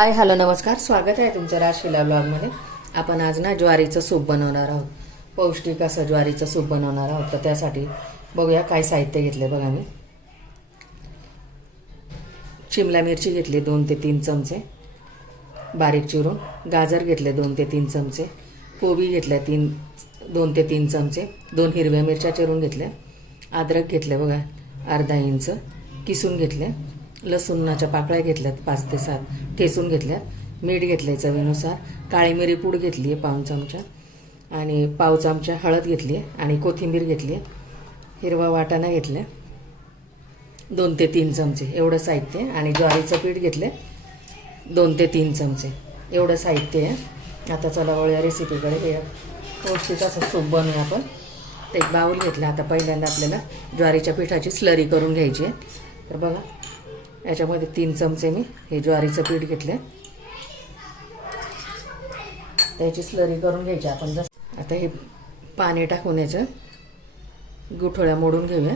Hi hello नमस्कार, स्वागत आहे तुमचं राजशिला ब्लॉगमध्ये. आपण आज ना ज्वारीचं सूप बनवणार आहोत. पौष्टिक असं ज्वारीचं सूप बनवणार आहोत. तर त्यासाठी बघूया काय साहित्य घेतले. बघा, मी शिमला मिरची घेतली 2 ते 3 चमचे बारीक चिरून, गाजर घेतले 2 ते 3 चमचे, कोबी घेतल्या 2 ते 3 चमचे, 2 हिरव्या मिरच्या चिरून घेतल्या, अद्रक घेतले बघा अर्धा इंच किसून घेतले, लसूणाच्या पाकळ्या घेतल्यात 5 ते 7 ठेचून घेतल्या, मीठ घेतले चवीनुसार, काळी मिरी पूड घेतली आहे पाऊण चमचा, आणि पाव चमचा हळद घेतली आहे, आणि कोथिंबीर घेतली आहे, हिरवा वाटाणा घेतला 2 ते 3 चमचे एवढं साहित्य, आणि ज्वारीचं पीठ घेतले 2 ते 3 चमचे एवढं साहित्य आहे. आता चला वळूया रेसिपीकडे. हे पौष्टिक असं सूप बनवूया आपण. एक बाऊल घेतला. आता पहिल्यांदा आपल्याला ज्वारीच्या पिठाची स्लरी करून घ्यायची आहे. तर बघा, याच्यामध्ये 3 चमचे मी हे ज्वारीचं पीठ घेतले, त्याची स्लरी करून घ्यायची आपण. आता हे पाणी टाकून याच्या गुठळ्या मोडून घेऊया.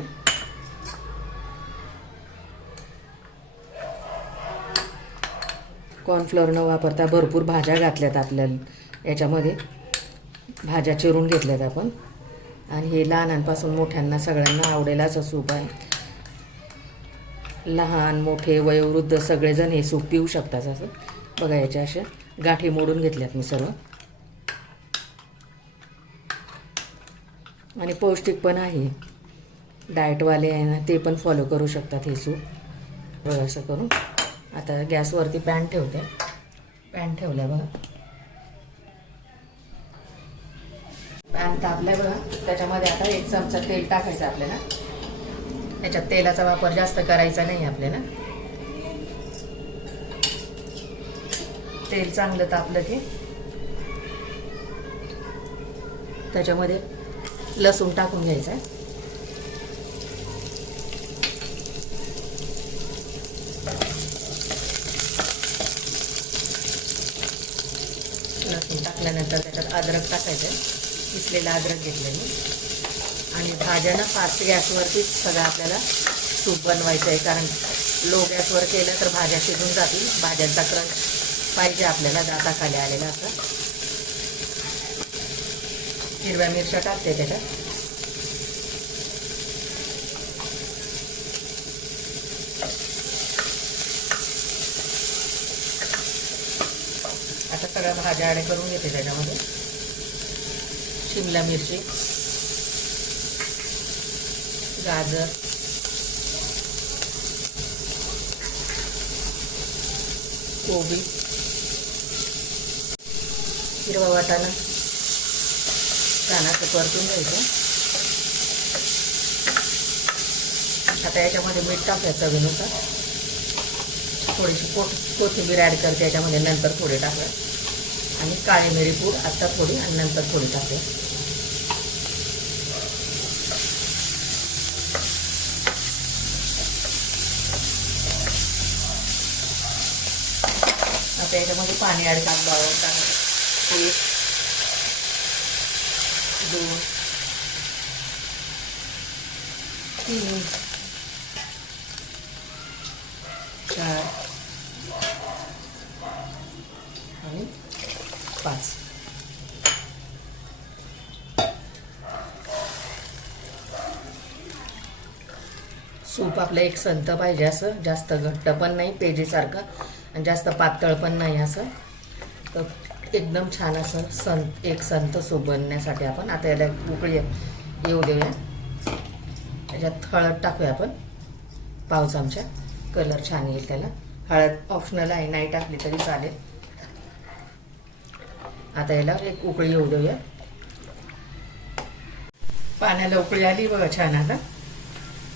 कॉर्नफ्लोअर न वापरता भरपूर भाज्या घातल्यात आपल्याला याच्यामध्ये, भाज्या चिरून घेतल्यात आपण, आणि हे लहानांपासून मोठ्यांना सगळ्यांना आवडेल असं सूप आहे. लहान मोठे वयोवृद्ध सगळेजण हे सूप पिऊ शकतात. असं बघा, याच्या अशा गाठी मोडून घेतल्यात मी सर्व, आणि पौष्टिक पण आहे. डाएटवाले आहे ना, ते पण फॉलो करू शकतात हे सूप. बघा असं करून. आता गॅसवरती पॅन ठेवते. पॅन ठेवलं बघा, पॅन तापलाय बघा. त्याच्यामध्ये आता 1 चमचा तेल टाकायचं आपल्याला. याच्यात तेलाचा वापर जास्त करायचा नाही आपल्याला. तेल चांगलं तापलं की त्याच्यामध्ये लसूण टाकून घ्यायचा आहे. लसूण टाकल्यानंतर त्याच्यात अद्रक टाकायचं आहे. किसलेलं अद्रक घेतलं मी. आणि भाज्या ना फास्ट गॅसवरतीच सगळं आपल्याला सूप बनवायचं आहे, कारण लो गॅसवर केलं तर भाज्या शिजून जातील. भाज्यांचा क्रंच पाहिजे आपल्याला दाताखाली आलेला. असं हिरव्या मिरच्या टाकते त्याच्यात. आता सगळ्या भाज्या ॲड करून घेते त्याच्यामध्ये. शिमला मिरची, गाजर, कोबी, हिरवा वाटाणा छानाचं परतून घ्यायचं. आता याच्यामध्ये मीठ टाकायचं चवीनुसार. थोडीशी कोथिंबीर ॲड करते याच्यामध्ये, नंतर थोडी टाकूया. आणि काळी मिरी पूड आता थोडी, आणि नंतर थोडी टाकूया. आता याच्यामध्ये पाणी ॲड टाकायचं. 1 2 3 4 आणि 5. सूप आपलं एक संत पाहिजे, असं जास्त घट्ट पण नाही पेजीसारखं, आणि जास्त पातळ पण नाही. असं तर एकदम छान असं एक संत सूप बनण्यासाठी आपण आता याला उकळी येऊ देऊया. त्याच्यात हळद टाकूया आपण पाव चमचा. कलर छान येईल त्याला. हळद ऑप्शनल आहे, नाही टाकली तरी चालेल. आता याला एक उकळी येऊ देऊया. पाण्याला उकळी आली बघा छान.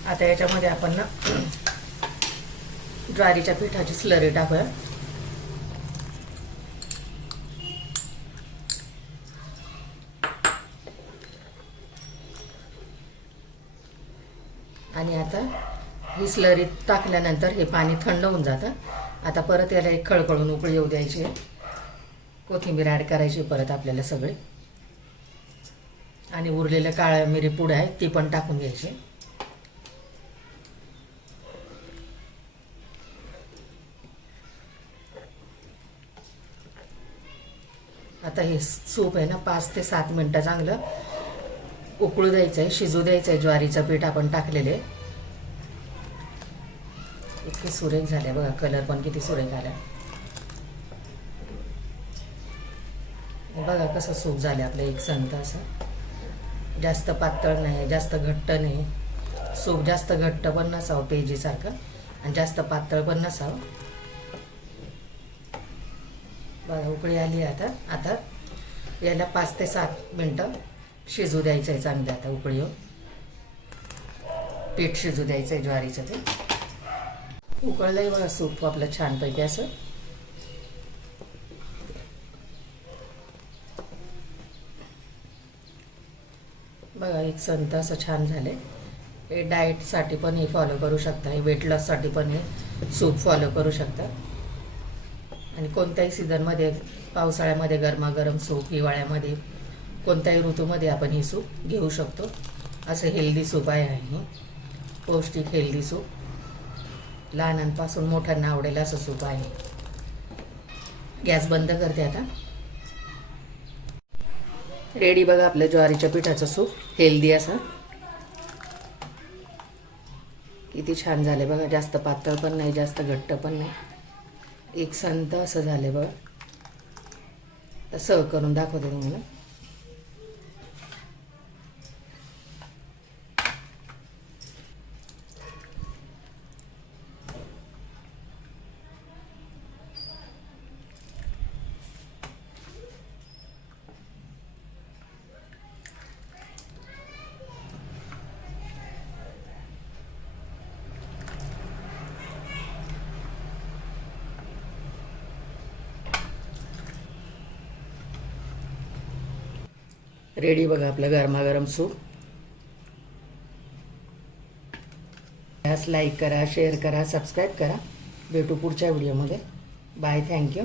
आता याच्यामध्ये आपण ना ज्वारीच्या पिठाची स्लरी टाकूया. आणि आता ही स्लरी टाकल्यानंतर हे पाणी थंड होऊन जातं. आता परत याला एक खळखळून उकळी येऊ द्यायची. कोथिंबीर ॲड करायची परत आपल्याला सगळे, आणि उरलेलं काळी मिरी पूड आहे ती पण टाकून घ्यायची. आता हे सूप आहे ना 5 ते 7 मिनटं चांगलं उकळू द्यायचं आहे, शिजू द्यायचं आहे. ज्वारीचं पीठ आपण टाकलेले. इतके सुरेख झाले बघा, कलर पण किती सुरेख आला. बघा कसं सूप झालं आपलं एकसंत असं. जास्त पातळ नाही, जास्त घट्ट नाही. सूप जास्त घट्ट पण नसावं पेजीसारखं आणि जास्त पातळ पण नसावं. बघा उकळी आली. आता याला 5 ते 7 मिनटं शिजू द्यायचं आहे चांगलं. आता उकळी पीठ शिजू द्यायचं आहे ज्वारीचं. ते उकळलंय बघा सूप आपलं छानपैकी असं. बघा एक संत असं छान झाले. हे डाएटसाठी पण हे फॉलो करू शकता, हे वेट लॉससाठी पण हे सूप फॉलो करू शकता. आणि कोणत्याही सीझनमध्ये, पावसाळ्यामध्ये गरमागरम सूप, हिवाळ्यामध्ये कोणत्याही ऋतूमध्ये आपण हे सूप घेऊ शकतो. असं हेल्दी सूप आहे हे, पौष्टिक हेल्दी सूप. लहानांपासून मोठ्यांना आवडेल असं सूप आहे. गॅस बंद करते आता. रेडी बघा आपलं ज्वारीच्या पिठाचं सूप, हेल्दी असं. किती छान झाले बघा. जास्त पातळ पण नाही, जास्त घट्ट पण नाही, एक संत असं झाले बघा. तर सर्व करून दाखवते तुम्हाला. रेडी बघा आपलं गरमागरम सूप. लाईक करा, शेअर करा, सबस्क्राईब करा. भेटू पुढच्या व्हिडिओमध्ये. Bye, thank you.